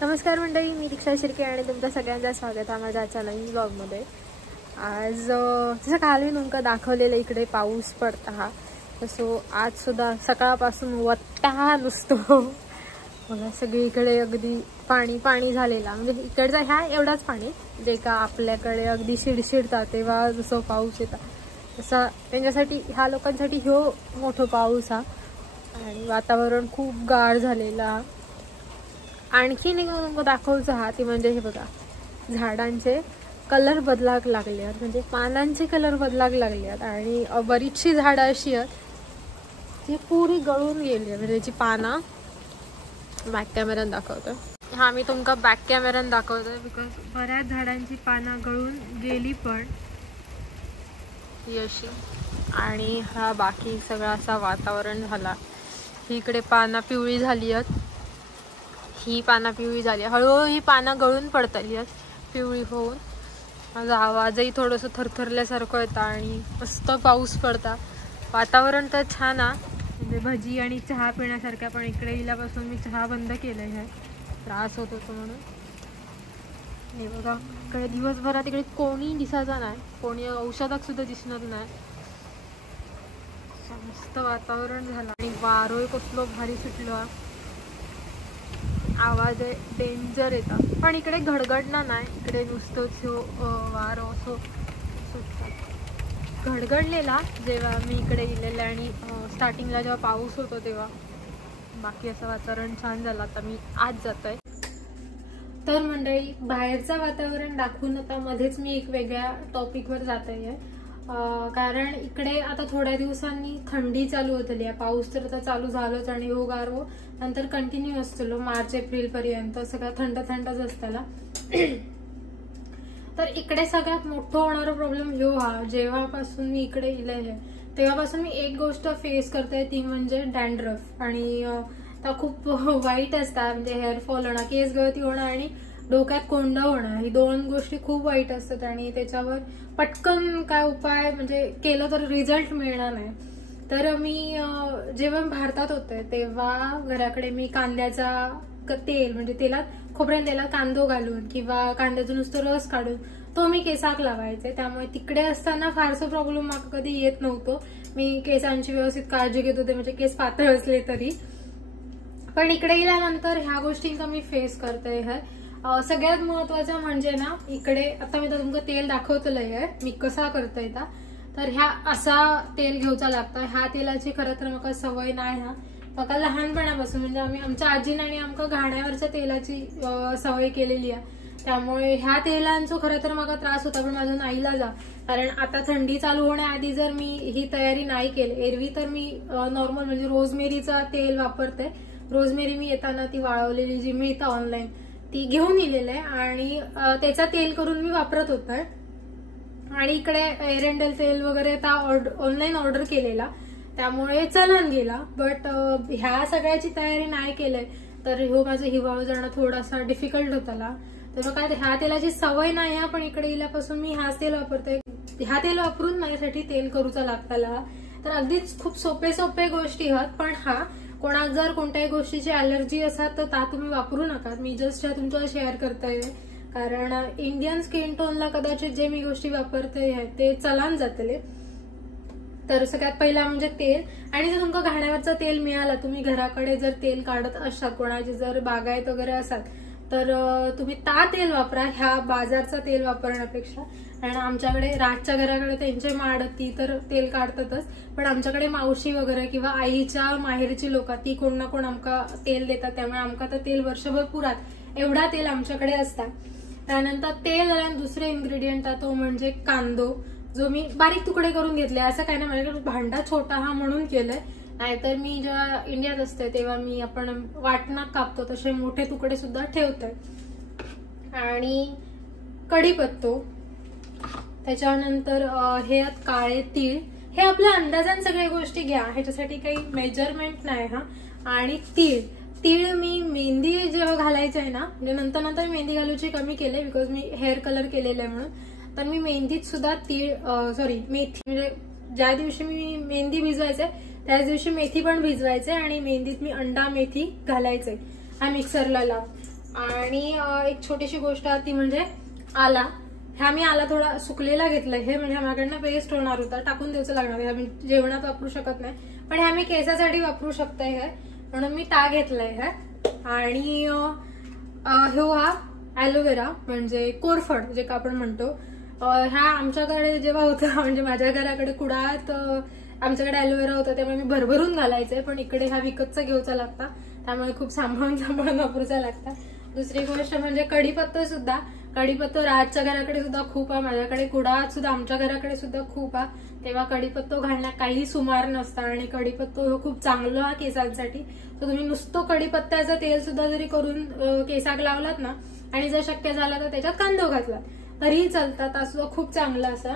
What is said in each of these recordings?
नमस्कार मंडळी, मी दीक्षा शिर्के आणि तुमचं सगळ्यांचं स्वागत आहे माझ्या आजच्या नवीन ब्लॉगमध्ये। आज जसं काल मी तुमका दाखवलेलं इकडे पाऊस पडता हा, तसं आज सुद्धा सकाळपासून वत्ता नुसतो बघा। सगळीकडे अगदी पाणी पाणी झालेला, म्हणजे इकडचा ह्या एवढाच पाणी जे का आपल्याकडे अगदी शिडशिडता तेव्हा जसं पाऊस येता तसा त्यांच्यासाठी ह्या लोकांसाठी ह्यो मोठा पाऊस हा। आणि वातावरण खूप गार झालेला। आणखीन एक तुम्हाला दाखवचं हा ती म्हणजे हे बघा, झाडांचे कलर बदलाक लागले आहेत, म्हणजे पानांचे कलर बदलाक लागले आहेत। आणि बरीचशी झाडं अशी आहेत जी पुरी गळून गेली, म्हणजे त्याची पानं बॅक कॅमेऱ्यात दाखवतो। हा मी तुमका बॅक कॅमेऱ्यात दाखवतोय बिकॉज बऱ्याच झाडांची पानं गळून गेली पण ही अशी। आणि हा बाकी सगळा असा वातावरण झाला। इकडे पानं पिवळी झाली आहेत, ही पानं पिवळी झाली, हळूहळू ही पानं गळून पडतली आहेत पिवळी होऊन। माझा आवाजही थोडंसं थरथरल्यासारखं येतं आणि मस्त पाऊस पडता। वातावरण तर छान आहे, म्हणजे भजी आणि चहा पिण्यासारख्या, पण इकडे गेल्यापासून मी चहा बंद केलं आहे, त्रास होत होतो म्हणून। हे बघा, इकडे दिवसभरात इकडे कोणी दिसायचं नाही, कोणी औषधात सुद्धा दिसणार नाही। मस्त वातावरण झालं आणि वारोय कसलो भारी सुटलो, आवाज आहे डेंजर येतात, पण इकडे घडघडना नाही, इकडे नुसतंच वारो असो सुटतात। घडघडलेला जेव्हा मी इकडे गेलेले आणि स्टार्टिंगला जेव्हा पाऊस होतो तेव्हा। बाकी असं वातावरण छान झालं। आता मी आज जातोय तर मंडळी, बाहेरचं वातावरण दाखवून आता मध्येच मी एक वेगळ्या टॉपिकवर जात आहे। कारण इकडे आता थोड्या दिवसांनी थंडी चालू होतली आहे, पाऊस तर आता चालू झालोच आणि हो गारो नंतर कंटिन्यू असतो मार्च एप्रिल पर्यंत सगळं थंड थंडच असताना। तर इकडे सगळ्यात मोठा होणारा प्रॉब्लेम ह्यो हा, जेव्हापासून मी इकडे इले आहे तेव्हापासून मी एक गोष्ट फेस करते ती म्हणजे डॅन्ड्रफ। आणि त्या खूप वाईट असतात, म्हणजे हेअरफॉल होणं, केस गळती होणं आणि डोक्यात कोंडा होणं, ही दोन गोष्टी खूप वाईट असतात आणि त्याच्यावर पटकन काय उपाय म्हणजे केलं तर रिझल्ट मिळणार नाही। तर मी जेव्हा भारतात होते तेव्हा घराकडे मी कांद्याचा तेल, म्हणजे तेलात खोबऱ्या तेलात कांदो घालून किंवा कांद्याचं नुसतं रस काढून तो मी केसाक लावायचे। त्यामुळे तिकडे असताना फारसं प्रॉब्लेम मला कधी येत नव्हतं, मी केसांची व्यवस्थित काळजी घेत होते, म्हणजे केस पातळ असले तरी। पण इकडे गेल्यानंतर ह्या गोष्टींचा मी फेस करते आहे। सगळ्यात महत्वाचं म्हणजे ना, इकडे आता मी तुमचं तेल दाखवतलंय आहे मी कसा करतोय तर ह्या असा तेल घेऊचा लागता। ह्या तेलाची खरं तर मला सवय नाही हा, मला लहानपणापासून म्हणजे आमच्या आजीने आणि आमका घाण्यावरच्या तेलाची सवय केलेली आहे, त्यामुळे ह्या तेलांचा खरं तर मला त्रास होता, पण माझं नाईला जा। कारण आता थंडी चालू होण्याआधी जर मी ही तयारी नाही केली, एरवी तर मी नॉर्मल म्हणजे रोजमेरीचा तेल वापरते। रोजमेरी मी येताना ती वाळवलेली जी मिळतं ऑनलाईन ती घेऊन इलेलं आहे आणि त्याचा तेल करून मी वापरत होते। आणि इकडे एरंडेल तेल वगैरे ऑनलाईन ऑर्डर केलेला, त्यामुळे चलन गेला। बट ह्या सगळ्याची तयारी नाही केली तर ह्यो माझं हिवाळू जाणं थोडासा डिफिकल्ट होताला। तर काय ह्या तेलाची सवय नाही आहे, पण इकडे गेल्यापासून मी हाच तेल वापरते। ह्या तेल वापरून माझ्यासाठी तेल करूचा लागताला। तर अगदीच खूप सोपे सोपे गोष्टी आहेत, पण हा कोणाक जर कोणत्याही गोष्टीची अलर्जी असतात तर ता तुम्ही वापरू नका। मी जस्ट तुमच्याला शेअर करते, कारण इंडियन स्किन टोनला कदाचित जे मी गोष्टी वापरते ते चलान जातले। तर सगळ्यात पहिला म्हणजे तेल, आणि जर तुमका घाण्यावरचं तेल मिळाला, तुम्ही घराकडे जर तेल काढत असाल, कोणाची जर बागायत वगैरे असाल तर तुम्ही ता तेल वापरा, ह्या बाजारचा तेल वापरण्यापेक्षा। कारण आमच्याकडे राजच्या घराकडे त्यांचे माड ती तर तेल काढतातच, पण आमच्याकडे मावशी वगैरे किंवा आईच्या माहेरची लोक ती कोण ना कोण आमका तेल देतात, त्यामुळे आमका तर तेल वर्षभर पुरात एवढा तेल आमच्याकडे असतात। त्यानंतर तेल आणि दुसरे इन्ग्रेडियंट तो म्हणजे कांदो, जो मी बारीक तुकडे करून घेतले। असं काही नाही, माझ्याकडे भांडा छोटा हा म्हणून केलंय, नाहीतर मी जेव्हा इंडियात असते तेव्हा मी आपण वाटणात कापतो तसे मोठे तुकडे सुद्धा ठेवतोय। आणि कढीपत्तो, त्याच्यानंतर हे काळे तीळ, हे आपल्या अंदाजाने सगळ्या गोष्टी घ्या, ह्याच्यासाठी काही मेजरमेंट नाही हा। आणि तीळ मी मेहंदी जेव्हा घालायचं आहे ना, म्हणजे नंतर मेहंदी घालूची कमी केले बिकॉज मी हेअर कलर केलेलं आहे म्हणून, तर मी मेहंदीत सुद्धा मेथी, म्हणजे ज्या दिवशी मी मेहंदी भिजवायचे त्याच दिवशी मेथी पण भिजवायचे आणि मेहंदीत मी अंडा मेथी घालायचे हा मिक्सरला लाव। आणि एक छोटीशी गोष्ट आहे ती म्हणजे आला. ह्या मी आला थोडा सुकलेला घेतलाय. हे म्हणजे माझ्याकडनं पेस्ट होणार होता, टाकून द्यायचं लागणार. ह्या मी जेवणात वापरू शकत नाही, पण ह्या मी केसासाठी वापरू शकते हे, म्हणून मी ता घेतलाय ह्या. आणि ह्यो हा ॲलोवेरा म्हणजे कोरफड जे का आपण म्हणतो. ह्या आमच्याकडे जेव्हा होतं म्हणजे माझ्या घराकडे कुडाळात आमच्याकडे ॲलोवेरा होता, त्यामुळे मी भरभरून घालायचे. पण इकडे हा विकतचा घेऊचा लागता, त्यामुळे खूप सांभाळून वापरूचा लागता. दुसरी गोष्ट म्हणजे कढीपत्ता सुद्धा. कढीपत्ता राजच्या घराकडे सुद्धा खूप आहे, माझ्याकडे कुडाळात सुद्धा आमच्या घराकडे सुद्धा खूप आहे. तेव्हा कढीपत्ता घालण्यात काही सुमार नसता आणि कढीपत्ता खूप चांगलं आहे केसांसाठी. तर तुम्ही नुसतं कढीपत्त्याचं तेल सुद्धा जरी करून केसाक लावलात ना, आणि जर शक्य झालं तर त्याच्यात कांदो घातला तरीही चालतात, सुद्धा खूप चांगलं असं.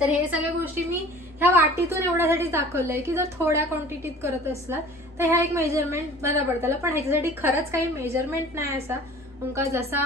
तर हे सगळ्या गोष्टी मी ह्या वाटीतून एवढ्यासाठी दाखवलंय की जर थोड्या क्वांटिटीत करत असला तर ह्या एक मेजरमेंट बरा पडताला. पण ह्याच्यासाठी खरंच काही मेजरमेंट नाही असा. तुमका जसा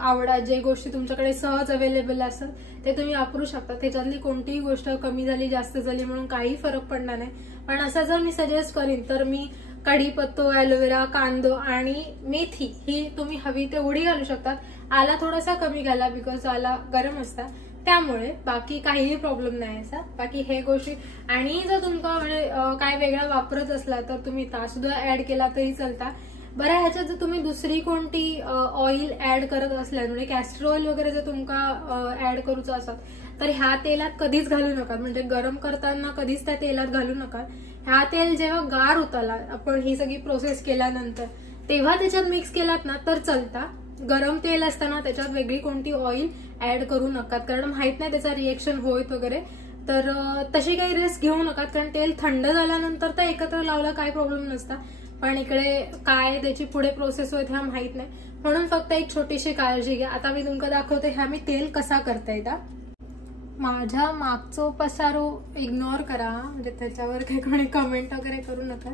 आवडा, जे गोष्टी तुमच्याकडे सहज अवेलेबल असतात ते तुम्ही वापरू शकता. त्याच्यातली कोणतीही गोष्ट कमी झाली जास्त झाली म्हणून काही फरक पडणार नाही. पण असं जर मी सजेस्ट करीन तर मी कढीपत्तो, ॲलोवेरा, कांदो आणि मेथी ही तुम्ही हवी तेवढी घालू शकतात. आला थोडासा कमी घाला बिकॉज आला गरम असता, त्यामुळे बाकी काहीही प्रॉब्लेम नाही असा. बाकी हे गोष्टी आणि जर तुमका म्हणजे काय वेगळा वापरत असला तर तुम्ही ता सुद्धा ऍड केला तरी चालता. बरं, ह्याच्यात जर तुम्ही दुसरी कोणती ऑइल ऍड करत असल्या म्हणजे कॅस्टर ऑइल वगैरे जर तुमका ऍड करूचं असत तर ह्या तेलात कधीच घालू नका. म्हणजे गरम करताना कधीच त्या तेलात घालू नका. ह्या तेल जेव्हा गार होताला आपण ही सगळी प्रोसेस केल्यानंतर तेव्हा त्याच्यात मिक्स केलात ना तर चालता. गरम तेल असताना त्याच्यात वेगळी कोणती ऑइल ऍड करू नका, कारण माहित नाही त्याचा रिएक्शन होईल वगैरे. तर तशी काही रिस्क घेऊ नका, कारण तेल थंड झाल्यानंतर तर एकत्र लावला काही प्रॉब्लेम नसता. पण इकडे काय त्याची पुढे प्रोसेस होईल ह्या माहित नाही, म्हणून फक्त एक छोटीशी काळजी घ्या. आता मी तुमका दाखवते ह्या मी तेल कसा करता येता. माझ्या मागचो पसारो इग्नोर करा, म्हणजे त्याच्यावर काही कोणी कमेंट वगैरे करू नका.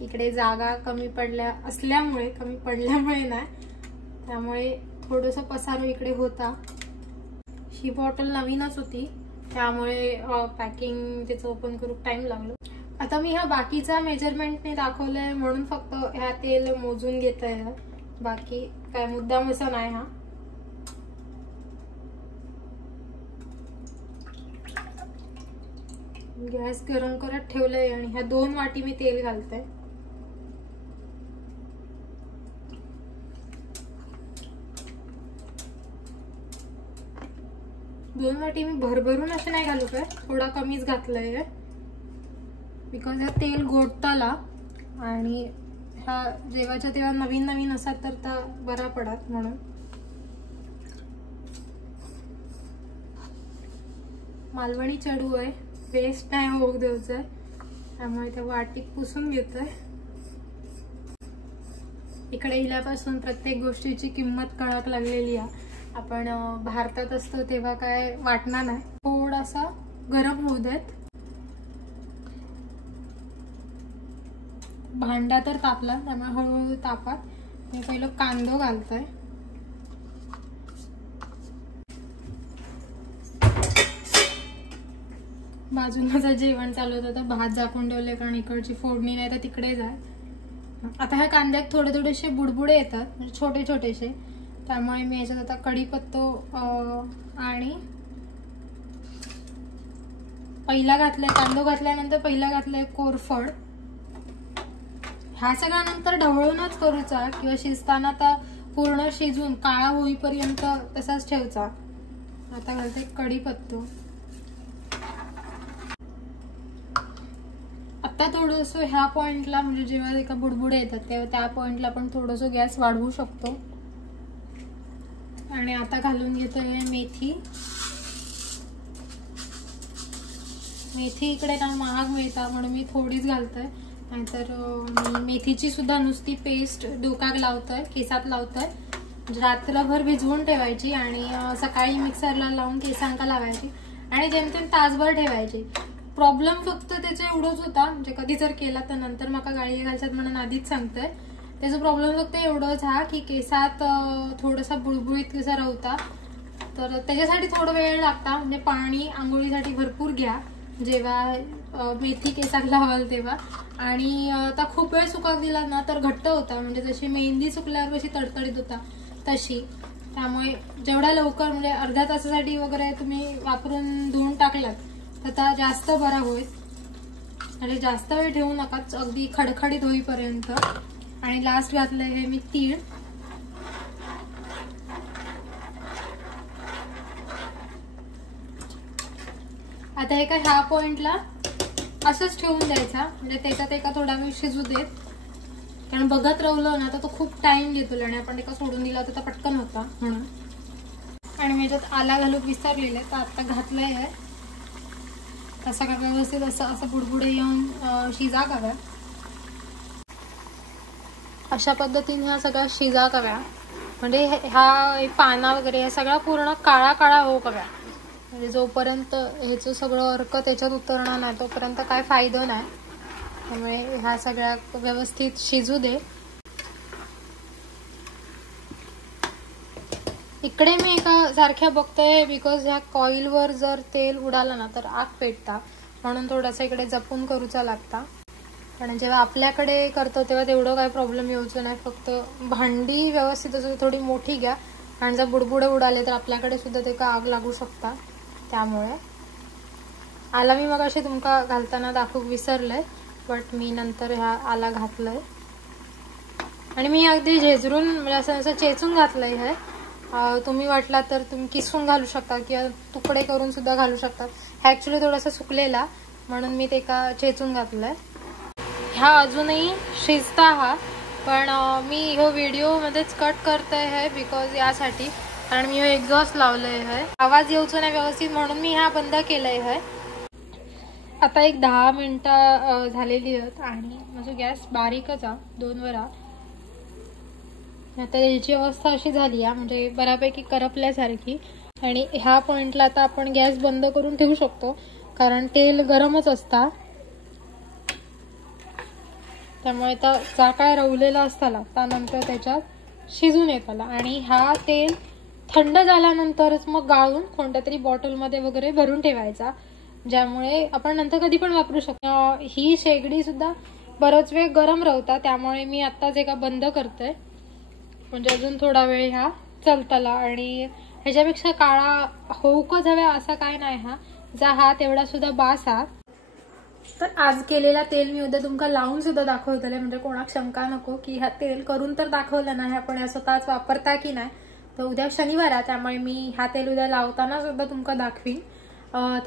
इकडे जागा कमी पडल्यामुळे नाही, त्यामुळे थोडंसं पसारो इकडे होता. ही बॉटल नवीनच होती त्यामुळे पॅकिंग त्याचं ओपन करू टाइम लागलो. आता मी ह्या बाकीचा मेजरमेंटने दाखवलंय म्हणून फक्त ह्या तेल मोजून घेत आहे, बाकी काय मुद्दाम असं नाही. हा गॅस गरम करत ठेवलंय आणि ह्या 2 वाटी मी तेल घालते. दोन वाटी मी भरभरून असे नाही घालू काय, थोडा कमीच घातलंय बिकॉज ह्या तेल गोडताला आणि ह्या जेव्हाच्या तेव्हा नवीन असतात तर त्या बरा पडत म्हणून. मालवणी चडू आहे, वेस्ट नाही होऊ द्यायचंय, त्यामुळे त्या वाटीत पुसून घेतोय. इकडे हिल्यापासून प्रत्येक गोष्टीची किंमत कळक लागलेली आहे. आपण भारतात असतो तेव्हा काय वाटणार नाही. थोडासा गरम होऊ देत. भांडा तर तापला त्यामुळे हळूहळू तापात मी पहिलं कांदो घालतोय. बाजूला जर जेवण चालू होतं तर भात झाकून ठेवले, कारण इकडची फोडणी नाही तर तिकडे जाय. आता ह्या कांद्यात थोडेसे बुडबुडे येतात, म्हणजे छोटेसे, त्यामुळे मी याच्यात आता कढीपत्तो आणि पहिला घातलाय कांदो घातल्यानंतर पहिला घातलाय कोरफड. ह्या सगळ्या नंतर ढवळूनच करूचा किंवा शिजताना आता पूर्ण शिजून काळा होईपर्यंत तसाच ठेवचा. आता घालते कढीपत्तो. आता थोडंसं ह्या पॉइंटला म्हणजे जेव्हा एका बुडबुडे येतात तेव्हा त्या पॉइंटला आपण थोडंसं गॅस वाढवू शकतो. आणि आता घालून घेतोय मेथी. मेथी इकडे ना महाग मिळतात म्हणून मी थोडीच घालतोय, नाहीतर मेथीची सुद्धा नुसती पेस्ट डोक्यात लावतोय, केसात लावतोय. रात्रभर भिजवून ठेवायची आणि सकाळी मिक्सरला लावून केसांका लावायची आणि जेमतेम तासभर ठेवायची. प्रॉब्लेम फक्त त्याचा एवढंच होता, म्हणजे कधी जर केला तर नंतर माका गाळी घालतात म्हणून आधीच सांगतोय. त्याचा प्रॉब्लेम फक्त एवढंच हा की केसात थोडासा बुळबुळीत कसा राहता, तर त्याच्यासाठी थोडा वेळ लागता. म्हणजे पाणी आंघोळीसाठी भरपूर घ्या जेव्हा मेथी केसाक लावाल तेव्हा. आणि आता खूप वेळ सुकाक दिला ना तर घट्ट होता, म्हणजे जशी मेहंदी सुकल्यावर कशी तडतडीत होता तशी. त्यामुळे जेवढ्या लवकर म्हणजे अर्ध्या तासासाठी वगैरे तुम्ही वापरून धुवून टाकलात तर आता जास्त बरा होईल. म्हणजे जास्त वेळ ठेवू नका, अगदी खडखडीत होईपर्यंत. आणि लास्ट घातलंय हे मी तीळ. आता एका ह्या पॉइंटला असंच ठेवून द्यायचा, म्हणजे त्याच्यात एका थोडा वेळ शिजू देत. कारण बघत राहिलो ना तर तो खूप टाइम घेतो आणि आपण एका सोडून दिला तर पटकन होता म्हणून. आणि मी याच्यात आला घालून विसरलेले तर आता घातलंय आहे. तसं का व्यवस्थित असं बुडबुडे येऊन शिजा कव्या. अशा पद्धतीने ह्या सगळ्या शिजा कव्या, म्हणजे ह्या पाना वगैरे ह्या सगळ्या पूर्ण काळा काळा हो कव्या. म्हणजे जोपर्यंत ह्याचं सगळं अर्क त्याच्यात उतरणार नाही तोपर्यंत काय फायदा नाही. त्यामुळे ह्या सगळ्या व्यवस्थित शिजू दे. इकडे मी एका सारख्या बघतोय बिकॉज ह्या कॉईलवर जर तेल उडालं ना तर आग पेटता, म्हणून थोडासा इकडे जपून करूचा लागता. पण जेव्हा आपल्याकडे करतो तेव्हा तेवढं काय प्रॉब्लेम येऊचं नाही. फक्त भांडी व्यवस्थित असं थोडी मोठी घ्या, आणि जर बुडबुडे उडाले तर आपल्याकडे सुद्धा ते का आग लागू शकता. त्यामुळे आला मी मगाशी तुमका घालताना दाखवू विसरलंय, बट मी नंतर ह्या आला घातलंय. आणि मी अगदी झेजरून म्हणजे असं चेचून घातलंय हे. तुम्ही वाटला तर तुम्ही किसून घालू शकता किंवा तुकडे करून सुद्धा घालू शकता. हा ऍक्च्युली थोडासा सुकलेला म्हणून मी ते का चेचून घातलंय. ह्या अजूनही शिजता हा, पण मी ह्यो व्हिडिओ मध्येच कट करते आहे बिकॉज यासाठी, कारण मी एक्झॉस्ट लावलंय आहे. आवाज येऊच नाही व्यवस्थित म्हणून मी हा बंद केलाय आहे. आता एक 10 मिनिटं झालेली आहेत आणि माझा गॅस बारीकच आहे, 2 वर आहे. आता याची अवस्था अशी झाली आहे म्हणजे बऱ्यापैकी करपल्यासारखी. आणि ह्या पॉइंटला आता आपण गॅस बंद करून ठेवू शकतो, कारण तेल गरमच असता. त्यामुळे आता जा काय रवलेला असताना त्यानंतर त्याच्यात शिजून येताला. आणि हा तेल थंड झाल्यानंतरच मग गाळून कोणत्या तरी बॉटलमध्ये वगैरे भरून ठेवायचा, ज्यामुळे आपण नंतर कधी पण वापरू शकतो. ही शेगडी सुद्धा बराच वेळ गरम राहता, त्यामुळे मी आत्ताच एका बंद करते, म्हणजे अजून थोडा वेळ ह्या चलताला. आणि ह्याच्यापेक्षा काळा होऊकच हव्या असं काय नाही, हा जा हा तेवढा सुद्धा बास हा. तर आज केलेला तेल मी उद्या तुमका लावून सुद्धा दाखवतले, म्हणजे कोणाक शंका नको की हा तेल करून तर दाखवलं ना आपण या स्वतःच वापरता की नाही. तर उद्या शनिवार आहे, त्यामुळे मी हा तेल उद्या लावताना सुद्धा तुमका दाखवीन.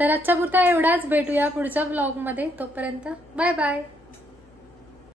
तर आजच्या पुरता एवढाच. भेटूया पुढच्या ब्लॉगमध्ये. तोपर्यंत बाय बाय.